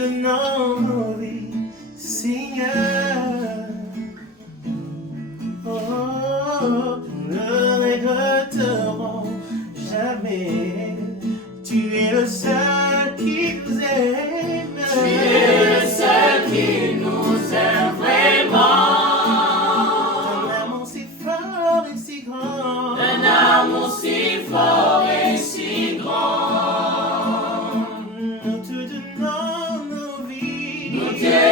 donnons nos vies, Seigneur. Oh, ne regretterons jamais. Tu es le seul qui nous aime. Tu es le seul qui nous aime vraiment. Un amour si fort et si grand. Un amour si fort et si grand. Nous te donnons nos vies. Nous te